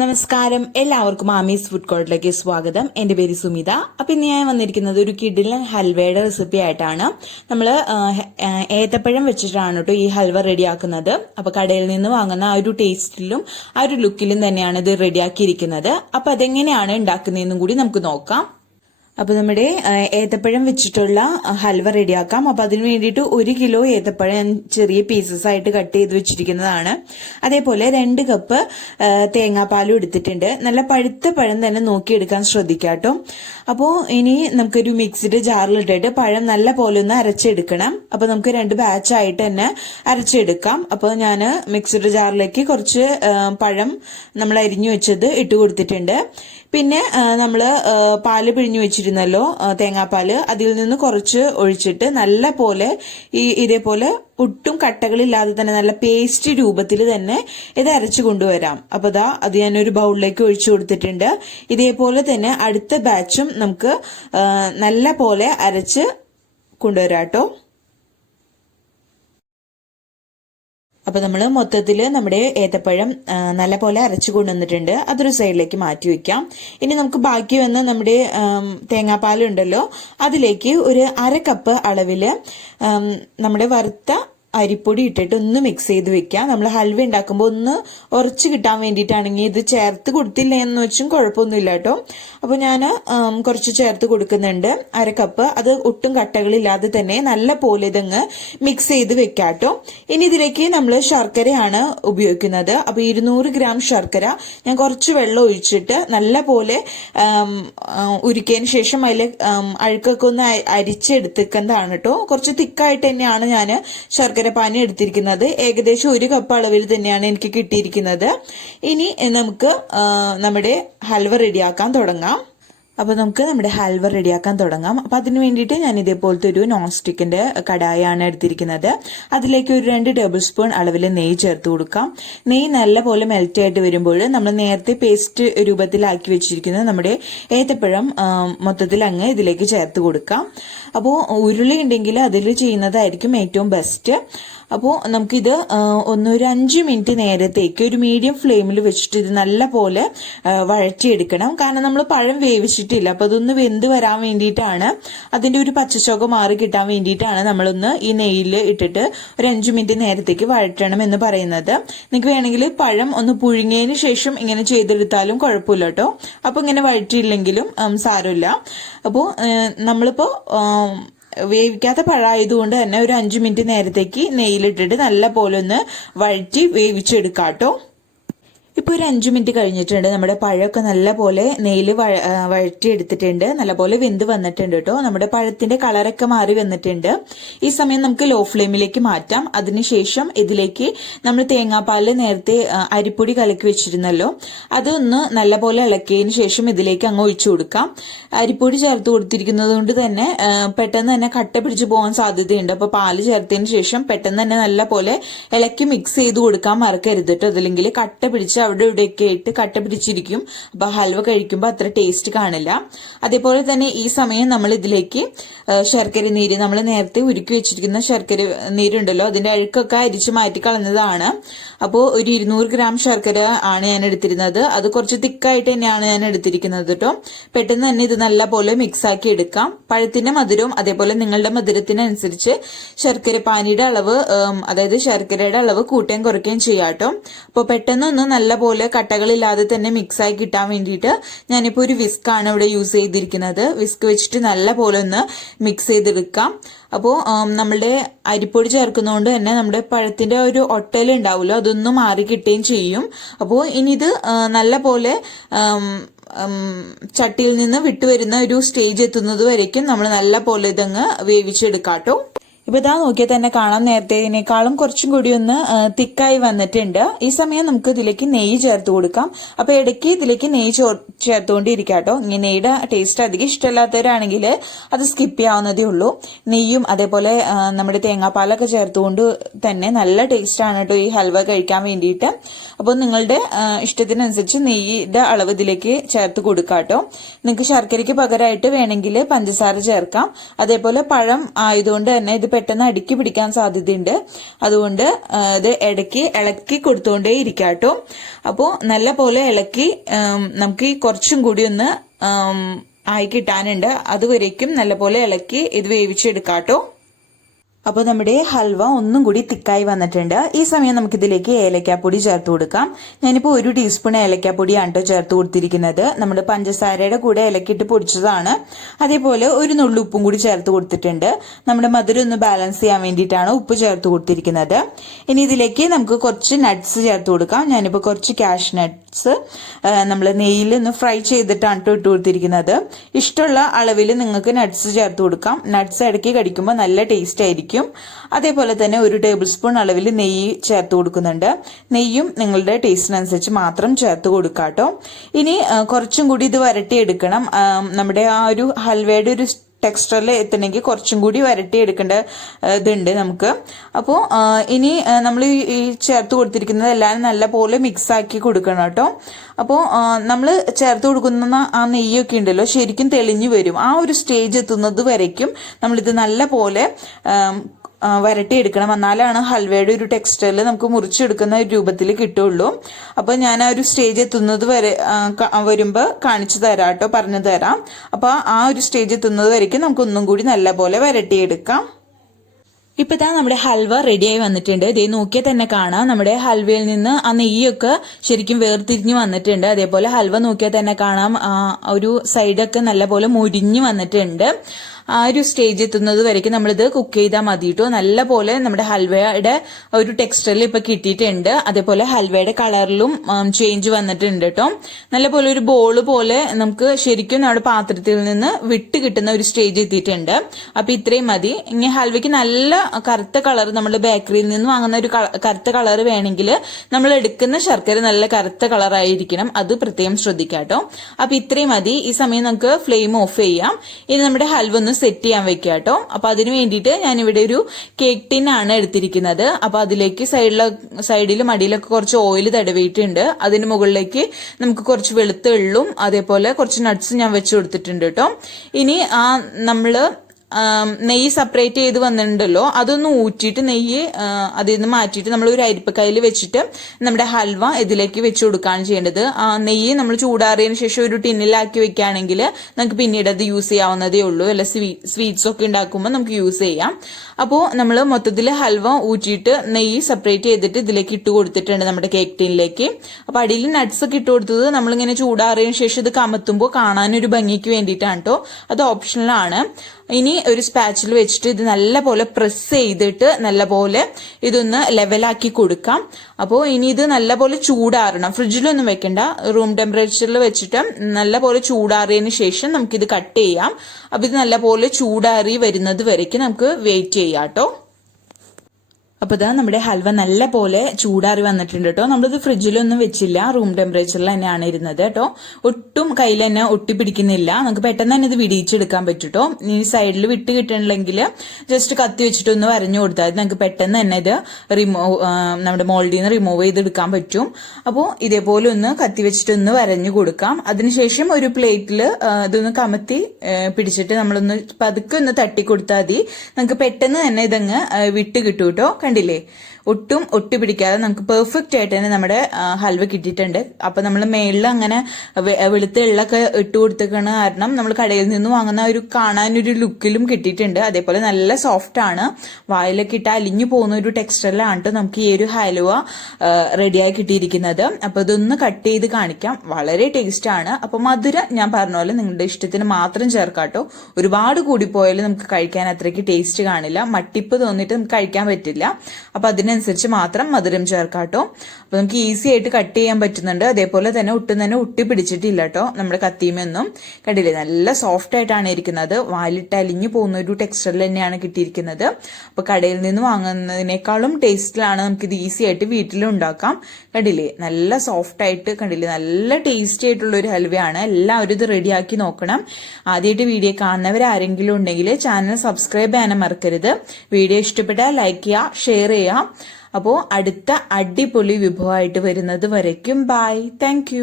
നമസ്കാരം, എല്ലാവർക്കും ആമീസ് ഫുഡ് കോർട്ടിലേക്ക് സ്വാഗതം. എന്റെ പേര് സുമിത. അപ്പൊ ഇന്ന് ഞാൻ വന്നിരിക്കുന്നത് ഒരു കിഡിലൻ ഹൽവയുടെ റെസിപ്പി ആയിട്ടാണ്. നമ്മള് ഏത്തപ്പഴം വെച്ചിട്ടാണ് കേട്ടോ ഈ ഹൽവ റെഡിയാക്കുന്നത്. അപ്പൊ കടയിൽ നിന്ന് വാങ്ങുന്ന ആ ഒരു ടേസ്റ്റിലും ആ ഒരു ലുക്കിലും തന്നെയാണ് ഇത് റെഡിയാക്കിയിരിക്കുന്നത്. അപ്പൊ അതെങ്ങനെയാണ് ഉണ്ടാക്കുന്നതെന്നും കൂടി നമുക്ക് നോക്കാം. അപ്പൊ നമ്മുടെ ഏത്തപ്പഴം വെച്ചിട്ടുള്ള ഹൽവ റെഡിയാക്കാം. അപ്പൊ അതിന് വേണ്ടിയിട്ട് 1 കിലോ ഏത്തപ്പഴം ചെറിയ പീസസ് ആയിട്ട് കട്ട് ചെയ്ത് വെച്ചിരിക്കുന്നതാണ്. അതേപോലെ 2 കപ്പ് തേങ്ങാപ്പാലും എടുത്തിട്ടുണ്ട്. നല്ല പഴുത്ത പഴം തന്നെ നോക്കിയെടുക്കാൻ ശ്രദ്ധിക്കാട്ടോ. അപ്പോൾ ഇനി നമുക്കൊരു മിക്സിഡ് ജാറിലിട്ടിട്ട് പഴം നല്ല പോലെ ഒന്ന് അരച്ചെടുക്കണം. അപ്പൊ നമുക്ക് 2 ബാച്ച് ആയിട്ട് തന്നെ അരച്ചെടുക്കാം. അപ്പൊ ഞാൻ മിക്സിഡ് ജാറിലേക്ക് കുറച്ച് പഴം നമ്മൾ അരിഞ്ഞു വെച്ചത് ഇട്ട് കൊടുത്തിട്ടുണ്ട്. പിന്നെ നമ്മള് പാല് പിഴിഞ്ഞു വെച്ചിരുന്നല്ലോ, തേങ്ങാപ്പാല്, അതിൽ നിന്ന് കുറച്ച് ഒഴിച്ചിട്ട് നല്ല പോലെ ഇതേപോലെ ഒട്ടും കട്ടകളില്ലാതെ തന്നെ നല്ല പേസ്റ്റ് രൂപത്തിൽ തന്നെ ഇത് അരച്ചു കൊണ്ടുവരാം. അപ്പൊ അത് ഞാനൊരു ബൗളിലേക്ക് ഒഴിച്ചു കൊടുത്തിട്ടുണ്ട്. ഇതേപോലെ തന്നെ അടുത്ത ബാച്ചും നമുക്ക് നല്ല പോലെ അരച്ച് കൊണ്ടുവരാട്ടോ. അപ്പൊ നമ്മൾ മൊത്തത്തില് നമ്മുടെ ഏത്തപ്പഴം നല്ല പോലെ അരച്ചു കൊണ്ടുവന്നിട്ടുണ്ട്. അതൊരു സൈഡിലേക്ക് മാറ്റി വെക്കാം. ഇനി നമുക്ക് ബാക്കി വന്ന് നമ്മുടെ തേങ്ങാപ്പാലുണ്ടല്ലോ, അതിലേക്ക് ഒരു 1/2 കപ്പ് അളവില് നമ്മുടെ വറുത്ത അരിപ്പൊടി ഇട്ടിട്ട് ഒന്ന് മിക്സ് ചെയ്ത് വെക്കാം. നമ്മൾ ഹൽവ ഉണ്ടാക്കുമ്പോൾ ഒന്ന് ഉറച്ച് കിട്ടാൻ വേണ്ടിയിട്ടാണെങ്കിൽ ഇത് ചേർത്ത് കൊടുത്തില്ല എന്ന് വെച്ചും കുഴപ്പമൊന്നുമില്ല കേട്ടോ. അപ്പൊ ഞാൻ കുറച്ച് ചേർത്ത് കൊടുക്കുന്നുണ്ട്, 1/2 കപ്പ്. അത് ഒട്ടും കട്ടകളില്ലാതെ തന്നെ നല്ല പോലെ ഇതങ്ങ് മിക്സ് ചെയ്ത് വെക്കാട്ടോ. ഇനി ഇതിലേക്ക് നമ്മൾ ശർക്കരയാണ് ഉപയോഗിക്കുന്നത്. അപ്പൊ 200 ഗ്രാം ശർക്കര ഞാൻ കുറച്ച് വെള്ളം ഒഴിച്ചിട്ട് നല്ല പോലെ ഉരുക്കിയതിന് ശേഷം അതിൽ അഴുക്കൊക്കെ ഒന്ന് അരിച്ചെടുത്തിക്കുന്നതാണ് കേട്ടോ. കുറച്ച് തിക്കായിട്ട് തന്നെയാണ് ഞാൻ ശർക്കര പാനി എടുത്തിരിക്കുന്നത്. ഏകദേശം 1 കപ്പ് അളവിൽ തന്നെയാണ് എനിക്ക് കിട്ടിയിരിക്കുന്നത്. ഇനി നമുക്ക് നമ്മുടെ ഹൽവ റെഡിയാക്കാൻ തുടങ്ങാം. അപ്പൊ നമുക്ക് നമ്മുടെ ഹൽവ റെഡിയാക്കാൻ തുടങ്ങാം. അപ്പൊ അതിന് വേണ്ടിയിട്ട് ഞാൻ ഇതേപോലത്തെ ഒരു നോൺ സ്റ്റിക്കിന്റെ കടായാണ് എടുത്തിരിക്കുന്നത്. അതിലേക്ക് ഒരു 2 ടേബിൾ സ്പൂൺ അളവിൽ നെയ്യ് ചേർത്ത് കൊടുക്കാം. നെയ്യ് നല്ല പോലെ മെൽറ്റ് ആയിട്ട് വരുമ്പോൾ നമ്മൾ നേരത്തെ പേസ്റ്റ് രൂപത്തിലാക്കി വെച്ചിരിക്കുന്ന നമ്മുടെ ഏത്തപ്പഴം മൊത്തത്തിൽ അങ്ങ് ഇതിലേക്ക് ചേർത്ത് കൊടുക്കാം. അപ്പോൾ ഉരുളി ഉണ്ടെങ്കിൽ അതിൽ ചെയ്യുന്നതായിരിക്കും ഏറ്റവും ബെസ്റ്റ്. അപ്പോൾ നമുക്കിത് ഒരു 5 മിനിറ്റ് നേരത്തേക്ക് ഒരു മീഡിയം ഫ്ലെയിമിൽ വെച്ചിട്ട് ഇത് നല്ല പോലെ വഴറ്റിയെടുക്കണം. കാരണം നമ്മൾ പഴം വേവിച്ചിട്ടില്ല. അപ്പൊ അതൊന്ന് വെന്ത് വരാൻ വേണ്ടിയിട്ടാണ്, അതിന്റെ ഒരു പച്ചച്ചൊക മാറി കിട്ടാൻ വേണ്ടിയിട്ടാണ് നമ്മളൊന്ന് ഈ നെയ്യിൽ ഇട്ടിട്ട് ഒരു 5 മിനിറ്റ് നേരത്തേക്ക് വഴറ്റണം എന്ന് പറയുന്നത്. നിങ്ങൾക്ക് വേണമെങ്കിൽ പഴം ഒന്ന് പുഴുങ്ങിയതിന് ശേഷം ഇങ്ങനെ ചെയ്തെടുത്താലും കുഴപ്പമില്ല കേട്ടോ. അപ്പൊ ഇങ്ങനെ വഴറ്റിയില്ലെങ്കിലും സാരമില്ല. അപ്പോൾ നമ്മളിപ്പോ വേവിക്കാത്ത പഴമായതുകൊണ്ട് തന്നെ ഒരു 5 മിനിറ്റ് നേരത്തേക്ക് നെയ്യിലിട്ടിട്ട് നല്ല പോലെ ഒന്ന് വഴറ്റി വേവിച്ചെടുക്കാട്ടോ. ഇപ്പൊ ഒരു 5 മിനിറ്റ് കഴിഞ്ഞിട്ടുണ്ട്. നമ്മുടെ പഴമൊക്കെ നല്ല പോലെ നെയ്യിൽ വഴറ്റിയെടുത്തിട്ടുണ്ട്. നല്ല പോലെ വെന്ത് വന്നിട്ടുണ്ട് കേട്ടോ. നമ്മുടെ പഴത്തിന്റെ കളറൊക്കെ മാറി വന്നിട്ടുണ്ട്. ഈ സമയം നമുക്ക് ലോ ഫ്ലെയിമിലേക്ക് മാറ്റാം. അതിനുശേഷം ഇതിലേക്ക് നമ്മൾ തേങ്ങാപ്പാലിൽ നേരത്തെ അരിപ്പൊടി കലക്കി വെച്ചിരുന്നല്ലോ, അതൊന്ന് നല്ല പോലെ ഇളക്കിയതിന് ശേഷം ഇതിലേക്ക് അങ്ങ് ഒഴിച്ചു കൊടുക്കാം. അരിപ്പൊടി ചേർത്ത് കൊടുത്തിരിക്കുന്നത് കൊണ്ട് തന്നെ പെട്ടെന്ന് തന്നെ കട്ട പിടിച്ച് പോകാൻ സാധ്യതയുണ്ട്. അപ്പൊ പാല് ചേർത്തതിന് ശേഷം പെട്ടെന്ന് തന്നെ നല്ല പോലെ ഇളക്കി മിക്സ് ചെയ്ത് കൊടുക്കാൻ മറക്കരുത് കേട്ടോ. അതില്ലെങ്കിൽ കട്ട പിടിച്ച് അവിടെ ഇവിടെയൊക്കെ ആയിട്ട് കട്ട പിടിച്ചിരിക്കും. അപ്പൊ ഹൽവ കഴിക്കുമ്പോൾ അത്ര ടേസ്റ്റ് കാണില്ല. അതേപോലെ തന്നെ ഈ സമയം നമ്മൾ ഇതിലേക്ക് ശർക്കര നീര്, നമ്മൾ നേരത്തെ ഉരുക്കി വെച്ചിരിക്കുന്ന ശർക്കര നീരുണ്ടല്ലോ, അതിന്റെ അഴുക്കൊക്കെ അരിച്ചു മാറ്റി കളഞ്ഞതാണ്. അപ്പോൾ ഒരു 200 ഗ്രാം ശർക്കര ആണ് ഞാൻ എടുത്തിരുന്നത്. അത് കുറച്ച് തിക്കായിട്ട് തന്നെയാണ് ഞാൻ എടുത്തിരിക്കുന്നത് കേട്ടോ. പെട്ടെന്ന് തന്നെ ഇത് നല്ല പോലെ മിക്സ് ആക്കി എടുക്കാം. പഴത്തിന്റെ മധുരവും അതേപോലെ നിങ്ങളുടെ മധുരത്തിനനുസരിച്ച് ശർക്കര പാനിയുടെ അളവ്, അതായത് ശർക്കരയുടെ അളവ് കൂട്ടുകയും കുറയ്ക്കുകയും ചെയ്യാം കേട്ടോ. അപ്പോൾ പെട്ടെന്നൊന്ന് നല്ല പോലെ കട്ടകളില്ലാതെ തന്നെ മിക്സ് ആയി കിട്ടാൻ വേണ്ടിയിട്ട് ഞാനിപ്പോ ഒരു വിസ്ക് ആണ് ഇവിടെ യൂസ് ചെയ്തിരിക്കുന്നത്. വിസ്ക് വെച്ചിട്ട് നല്ല പോലെ ഒന്ന് മിക്സ് ചെയ്തെടുക്കാം. അപ്പോൾ നമ്മളുടെ അരിപ്പൊടി ചേർക്കുന്നതുകൊണ്ട് തന്നെ നമ്മുടെ പഴത്തിന്റെ ഒരു ഒട്ടൽ ഉണ്ടാവുമല്ലോ, അതൊന്നും മാറി കിട്ടുകയും ചെയ്യും. അപ്പോൾ ഇനി ഇത് നല്ല പോലെ ചട്ടിയിൽ നിന്ന് വിട്ടുവരുന്ന ഒരു സ്റ്റേജ് എത്തുന്നത് വരയ്ക്കും നമ്മൾ നല്ല പോലെ ഇതങ്ങ് വേവിച്ചെടുക്കാട്ടോ. ഇപ്പൊ ഇതാ നോക്കിയാൽ തന്നെ കാണാം, നേരത്തേതിനേക്കാളും കുറച്ചും കൂടി ഒന്ന് തിക്കായി വന്നിട്ടുണ്ട്. ഈ സമയം നമുക്ക് ഇതിലേക്ക് നെയ്യ് ചേർത്ത് കൊടുക്കാം. അപ്പൊ ഇടയ്ക്ക് ഇതിലേക്ക് നെയ്യ് ചേർത്തുകൊണ്ടിരിക്കാട്ടോ. ഇനി നെയ്യുടെ ടേസ്റ്റ് അധികം ഇഷ്ടമില്ലാത്തവരാണെങ്കിൽ അത് സ്കിപ്പ് ചെയ്യാവുന്നതേ ഉള്ളൂ. നെയ്യും അതേപോലെ നമ്മുടെ തേങ്ങാപ്പാലൊക്കെ ചേർത്തുകൊണ്ട് തന്നെ നല്ല ടേസ്റ്റ് ആണ് കേട്ടോ ഈ ഹൽവ കഴിക്കാൻ വേണ്ടിയിട്ട്. അപ്പോൾ നിങ്ങളുടെ ഇഷ്ടത്തിനനുസരിച്ച് നെയ്യുടെ അളവ് ഇതിലേക്ക് ചേർത്ത് കൊടുക്കാട്ടോ. നിങ്ങൾക്ക് ശർക്കരയ്ക്ക് പകരമായിട്ട് വേണമെങ്കിൽ പഞ്ചസാര ചേർക്കാം. അതേപോലെ പഴം ആയതുകൊണ്ട് തന്നെ ഇത് പെട്ടെന്ന് അടുക്കി പിടിക്കാൻ സാധ്യതയുണ്ട്. അതുകൊണ്ട് ഇത് ഇളക്കി കൊടുത്തുകൊണ്ടേ ഇരിക്കാട്ടോ. അപ്പോൾ നല്ല പോലെ ഇളക്കി നമുക്ക് കുറച്ചും കൂടി ഒന്ന് ആയി കിട്ടാനുണ്ട്. അതുവരേക്കും നല്ലപോലെ ഇളക്കി ഇത് വേവിച്ചെടുക്കാട്ടോ. അപ്പോൾ നമ്മുടെ ഹൽവ ഒന്നും കൂടി തിക്കായി വന്നിട്ടുണ്ട്. ഈ സമയം നമുക്കിതിലേക്ക് ഏലക്കാപ്പൊടി ചേർത്ത് കൊടുക്കാം. ഞാനിപ്പോൾ 1 ടീസ്പൂൺ ഏലക്കാപ്പൊടിയാണ് കേട്ടോ ചേർത്ത് കൊടുത്തിരിക്കുന്നത്. നമ്മൾ പഞ്ചസാരയുടെ കൂടെ ഏലക്കിട്ട് പൊടിച്ചതാണ്. അതേപോലെ ഒരു നുള്ളു ഉപ്പും കൂടി ചേർത്ത് കൊടുത്തിട്ടുണ്ട്. നമ്മുടെ മധുരം ഒന്ന് ബാലൻസ് ചെയ്യാൻ വേണ്ടിയിട്ടാണ് ഉപ്പ് ചേർത്ത് കൊടുത്തിരിക്കുന്നത്. ഇനി ഇതിലേക്ക് നമുക്ക് കുറച്ച് നട്ട്സ് ചേർത്ത് കൊടുക്കാം. ഞാനിപ്പോൾ കുറച്ച് കാഷ്യൂ നട്ട്സ് നമ്മൾ നെയ്യിൽ ഒന്ന് ഫ്രൈ ചെയ്തിട്ടാണ് കേട്ടോ ഇട്ട് കൊടുത്തിരിക്കുന്നത്. ഇഷ്ടമുള്ള അളവിൽ നിങ്ങൾക്ക് നട്ട്സ് ചേർത്ത് കൊടുക്കാം. നട്ട്സ് ഇടയ്ക്ക് കടിക്കുമ്പോൾ നല്ല ടേസ്റ്റ് ആയിരിക്കും. അതേപോലെ തന്നെ 1 ടേബിൾ സ്പൂൺ അളവിൽ നെയ്യ് ചേർത്ത് കൊടുക്കുന്നുണ്ട്. നെയ്യും നിങ്ങളുടെ ടേസ്റ്റിനനുസരിച്ച് മാത്രം ചേർത്ത് കൊടുക്കാട്ടോ. ഇനി കുറച്ചും കൂടി ഇത് വരട്ടിയെടുക്കണം. നമ്മുടെ ആ ഒരു ഹൽവയുടെ ഒരു ടെക്സ്ചറിൽ എത്തണമെങ്കിൽ കുറച്ചും കൂടി വരട്ടിയെടുക്കേണ്ട ഇതുണ്ട് നമുക്ക്. അപ്പോൾ ഇനി നമ്മൾ ഈ ചേർത്ത് കൊടുത്തിരിക്കുന്നത് എല്ലാം നല്ല പോലെ മിക്സ് ആക്കി കൊടുക്കണം കേട്ടോ. അപ്പോൾ നമ്മൾ ചേർത്ത് കൊടുക്കുന്ന ആ നെയ്യൊക്കെ ഉണ്ടല്ലോ ശരിക്കും തെളിഞ്ഞു വരും. ആ ഒരു സ്റ്റേജ് എത്തുന്നത് വരയ്ക്കും നമ്മളിത് നല്ല പോലെ വരട്ടിയെടുക്കണം. എന്നാലാണ് ഹൽവയുടെ ഒരു ടെക്സ്ചറിൽ നമുക്ക് മുറിച്ചെടുക്കുന്ന രൂപത്തിൽ കിട്ടുള്ളൂ. അപ്പോൾ ഞാൻ ആ ഒരു സ്റ്റേജ് എത്തുന്നത് വരെ വരുമ്പോൾ കാണിച്ചു തരാം കേട്ടോ, പറഞ്ഞു തരാം. അപ്പോൾ ആ ഒരു സ്റ്റേജ് എത്തുന്നത് വരയ്ക്കും നമുക്ക് ഒന്നും കൂടി നല്ലപോലെ വരട്ടിയെടുക്കാം. ഇപ്പൊ ഇതാ നമ്മുടെ ഹൽവ റെഡിയായി വന്നിട്ടുണ്ട്. ഇതേ നോക്കിയാൽ തന്നെ കാണാം നമ്മുടെ ഹൽവയിൽ നിന്ന് ആ നെയ്യൊക്കെ ശരിക്കും വേർതിരിഞ്ഞു വന്നിട്ടുണ്ട്. അതേപോലെ ഹൽവ നോക്കിയാൽ തന്നെ കാണാം ഒരു സൈഡൊക്കെ നല്ലപോലെ മുരിഞ്ഞു വന്നിട്ടുണ്ട്. ആ ഒരു സ്റ്റേജ് എത്തുന്നത് വരയ്ക്കും നമ്മളിത് കുക്ക് ചെയ്താൽ മതി കേട്ടോ. നല്ല പോലെ നമ്മുടെ ഹൽവയുടെ ഒരു ടെക്സ്ചറിൽ ഇപ്പൊ കിട്ടിയിട്ടുണ്ട്. അതേപോലെ ഹൽവയുടെ കളറിലും ചേഞ്ച് വന്നിട്ടുണ്ട് കേട്ടോ. നല്ല പോലെ ഒരു ബോള് പോലെ നമുക്ക് ശരിക്കും നമ്മുടെ പാത്രത്തിൽ നിന്ന് വിട്ട് കിട്ടുന്ന ഒരു സ്റ്റേജ് എത്തിയിട്ടുണ്ട്. അപ്പൊ ഇത്രയും മതി. ഇനി ഹൽവയ്ക്ക് നല്ല കറുത്ത കളർ നമ്മൾ ബേക്കറിയിൽ നിന്ന് വാങ്ങുന്ന ഒരു കറുത്ത കളർ വേണമെങ്കിൽ നമ്മൾ എടുക്കുന്ന ശർക്കര നല്ല കറുത്ത കളർ ആയിരിക്കണം. അത് പ്രത്യേകം ശ്രദ്ധിക്കാം കേട്ടോ. അപ്പൊ ഇത്രയും മതി. ഈ സമയം നമുക്ക് ഫ്ലെയിം ഓഫ് ചെയ്യാം. ഇനി നമ്മുടെ ഹൽവ ഒന്ന് സെറ്റ് ചെയ്യാൻ വെക്കുക കേട്ടോ. അപ്പൊ അതിന് വേണ്ടിയിട്ട് ഞാനിവിടെ ഒരു കേക്ക് ടിൻ ആണ് എടുത്തിരിക്കുന്നത്. അപ്പൊ അതിലേക്ക് സൈഡിലും അടിയിലൊക്കെ കുറച്ച് ഓയിൽ തടവിയിട്ടുണ്ട്. അതിന് മുകളിലേക്ക് നമുക്ക് കുറച്ച് വെളുത്ത എള്ളും അതേപോലെ കുറച്ച് നട്ട്സ് ഞാൻ വെച്ച് കൊടുത്തിട്ടുണ്ട് കേട്ടോ. ഇനി നമ്മള് നെയ്യ് സെപ്പറേറ്റ് ചെയ്ത് വന്നിട്ടുണ്ടല്ലോ അതൊന്ന് ഊറ്റിയിട്ട് നെയ്യ് അതിൽ നിന്ന് മാറ്റിയിട്ട് നമ്മൾ ഒരു അരിപ്പക്കയിൽ വെച്ചിട്ട് നമ്മുടെ ഹൽവ ഇതിലേക്ക് വെച്ച് കൊടുക്കുകയാണ് ചെയ്യേണ്ടത്. നെയ്യ് നമ്മൾ ചൂടാറിയതിനു ശേഷം ഒരു ടിന്നിലാക്കി വെക്കുകയാണെങ്കിൽ നമുക്ക് പിന്നീട് അത് യൂസ് ചെയ്യാവുന്നതേ ഉള്ളൂ. അല്ല സ്വീറ്റ്സ് ഒക്കെ ഉണ്ടാക്കുമ്പോൾ നമുക്ക് യൂസ് ചെയ്യാം. അപ്പോൾ നമ്മൾ മൊത്തത്തിൽ ഹൽവ ഊറ്റിയിട്ട് നെയ്യ് സെപ്പറേറ്റ് ചെയ്തിട്ട് ഇതിലേക്ക് ഇട്ട് കൊടുത്തിട്ടുണ്ട് നമ്മുടെ കേക്ക് ടിന്നിലേക്ക്. അപ്പൊ അടിയിൽ നട്ട്സ് ഒക്കെ ഇട്ട് കൊടുത്തത് നമ്മളിങ്ങനെ ചൂടാറിയതിനു ശേഷം ഇത് കമത്തുമ്പോൾ കാണാനൊരു ഭംഗിക്ക് വേണ്ടിയിട്ടാണ് കേട്ടോ. അത് ഓപ്ഷണലാണ്. ഇനി ഒരു സ്പാച്ചിൽ വെച്ചിട്ട് ഇത് നല്ലപോലെ പ്രസ് ചെയ്തിട്ട് നല്ലപോലെ ഇതൊന്ന് ലെവലാക്കി കൊടുക്കാം. അപ്പോൾ ഇനി ഇത് നല്ലപോലെ ചൂടാറണം. ഫ്രിഡ്ജിലൊന്നും വെക്കണ്ട, റൂം ടെമ്പറേച്ചറിൽ വെച്ചിട്ട് നല്ലപോലെ ചൂടാറിയതിന് ശേഷം നമുക്കിത് കട്ട് ചെയ്യാം. അപ്പൊ ഇത് നല്ലപോലെ ചൂടാറി വരുന്നത് വരയ്ക്ക് നമുക്ക് വെയിറ്റ് ചെയ്യാം കേട്ടോ. അപ്പൊ ഇതാ നമ്മുടെ ഹൽവ നല്ല പോലെ ചൂടാറി വന്നിട്ടുണ്ട് കേട്ടോ. നമ്മളിത് ഫ്രിഡ്ജിലൊന്നും വെച്ചില്ല, റൂം ടെമ്പറേച്ചറിൽ തന്നെയാണ് ഇരുന്നത് കേട്ടോ. ഒട്ടും കയ്യിൽ തന്നെ ഒട്ടിപ്പിടിക്കുന്നില്ല. നമുക്ക് പെട്ടെന്ന് തന്നെ ഇത് വിടിയിച്ചെടുക്കാൻ പറ്റും കേട്ടോ. ഈ സൈഡിൽ വിട്ട് കിട്ടണമെങ്കിൽ ജസ്റ്റ് കത്തി വെച്ചിട്ടൊന്ന് വരഞ്ഞു കൊടുത്താൽ നമുക്ക് പെട്ടെന്ന് തന്നെ ഇത് നമ്മുടെ മോൾഡിൽ നിന്ന് റിമൂവ് ചെയ്തെടുക്കാൻ പറ്റും. അപ്പോൾ ഇതേപോലെ ഒന്ന് കത്തി വെച്ചിട്ടൊന്ന് വരഞ്ഞു കൊടുക്കാം. അതിനുശേഷം ഒരു പ്ലേറ്റിൽ ഇതൊന്ന് കമത്തി പിടിച്ചിട്ട് നമ്മളൊന്ന് പതുക്കെ ഒന്ന് തട്ടി കൊടുത്താൽ മതി. നമുക്ക് പെട്ടെന്ന് തന്നെ ഇതങ്ങ് വിട്ട് കിട്ടും കേട്ടോ. കണ്ടില്ലേ, ഒട്ടും ഒട്ടിപ്പിടിക്കാതെ നമുക്ക് പെർഫെക്റ്റ് ആയിട്ട് തന്നെ നമ്മുടെ ഹൽവ കിട്ടിയിട്ടുണ്ട്. അപ്പൊ നമ്മൾ മേളിൽ അങ്ങനെ വെളുത്ത എള്ളൊക്കെ ഇട്ട് കൊടുത്തേക്കണ കാരണം നമ്മൾ കടയിൽ നിന്ന് വാങ്ങുന്ന ഒരു കാണാനൊരു ലുക്കിലും കിട്ടിയിട്ടുണ്ട്. അതേപോലെ നല്ല സോഫ്റ്റ് ആണ്. വായിലൊക്കെ ഇട്ട് അലിഞ്ഞു പോകുന്ന ഒരു ടെക്സ്ചറിലാണ് നമുക്ക് ഈ ഒരു ഹൽവ റെഡിയായി കിട്ടിയിരിക്കുന്നത്. അപ്പൊ ഇതൊന്ന് കട്ട് ചെയ്ത് കാണിക്കാം. വളരെ ടേസ്റ്റ് ആണ്. അപ്പൊ മധുരം ഞാൻ പറഞ്ഞ പോലെ നിങ്ങളുടെ ഇഷ്ടത്തിന് മാത്രം ചേർക്കാട്ടോ. ഒരുപാട് കൂടിപ്പോയാലും നമുക്ക് കഴിക്കാൻ അത്രയ്ക്ക് ടേസ്റ്റ് കാണില്ല, മട്ടിപ്പ് തോന്നിയിട്ട് നമുക്ക് കഴിക്കാൻ പറ്റില്ല. അപ്പൊ അതിനനുസരിച്ച് മാത്രം മധുരം ചേർക്കാട്ടോ. അപ്പൊ നമുക്ക് ഈസി ആയിട്ട് കട്ട് ചെയ്യാൻ പറ്റുന്നുണ്ട്. അതേപോലെ തന്നെ ഒട്ടും തന്നെ ഒട്ടി പിടിച്ചിട്ടില്ല കേട്ടോ നമ്മുടെ കത്തിയുമൊന്നും. കണ്ടില്ലേ, നല്ല സോഫ്റ്റ് ആയിട്ടാണ് ഇരിക്കുന്നത്. വാലിട്ട് അലിഞ്ഞു പോകുന്ന ഒരു ടെക്സ്ചറിൽ തന്നെയാണ് കിട്ടിയിരിക്കുന്നത്. അപ്പൊ കടയിൽ നിന്ന് വാങ്ങുന്നതിനേക്കാളും ടേസ്റ്റിലാണ് നമുക്കിത് ഈസി ആയിട്ട് വീട്ടിലും ഉണ്ടാക്കാം. കണ്ടില്ലേ, നല്ല സോഫ്റ്റ് ആയിട്ട്, കണ്ടില്ലേ, നല്ല ടേസ്റ്റി ആയിട്ടുള്ള ഒരു ഹൽവയാണ്. എല്ലാവരും ഇത് റെഡിയാക്കി നോക്കണം. ആദ്യമായിട്ട് വീഡിയോ കാണുന്നവരാരെങ്കിലും ഉണ്ടെങ്കിൽ ചാനൽ സബ്സ്ക്രൈബ് ചെയ്യാനും മറക്കരുത്. വീഡിയോ ഇഷ്ടപ്പെട്ടാൽ ലൈക്ക് ചെയ്യുക, ഷെയർ ചെയ്യുക. അപ്പോൾ അടുത്ത അടിപൊളി വിഭവമായിട്ട് വരുന്നത് വരയ്ക്കും ബൈ. Thank you.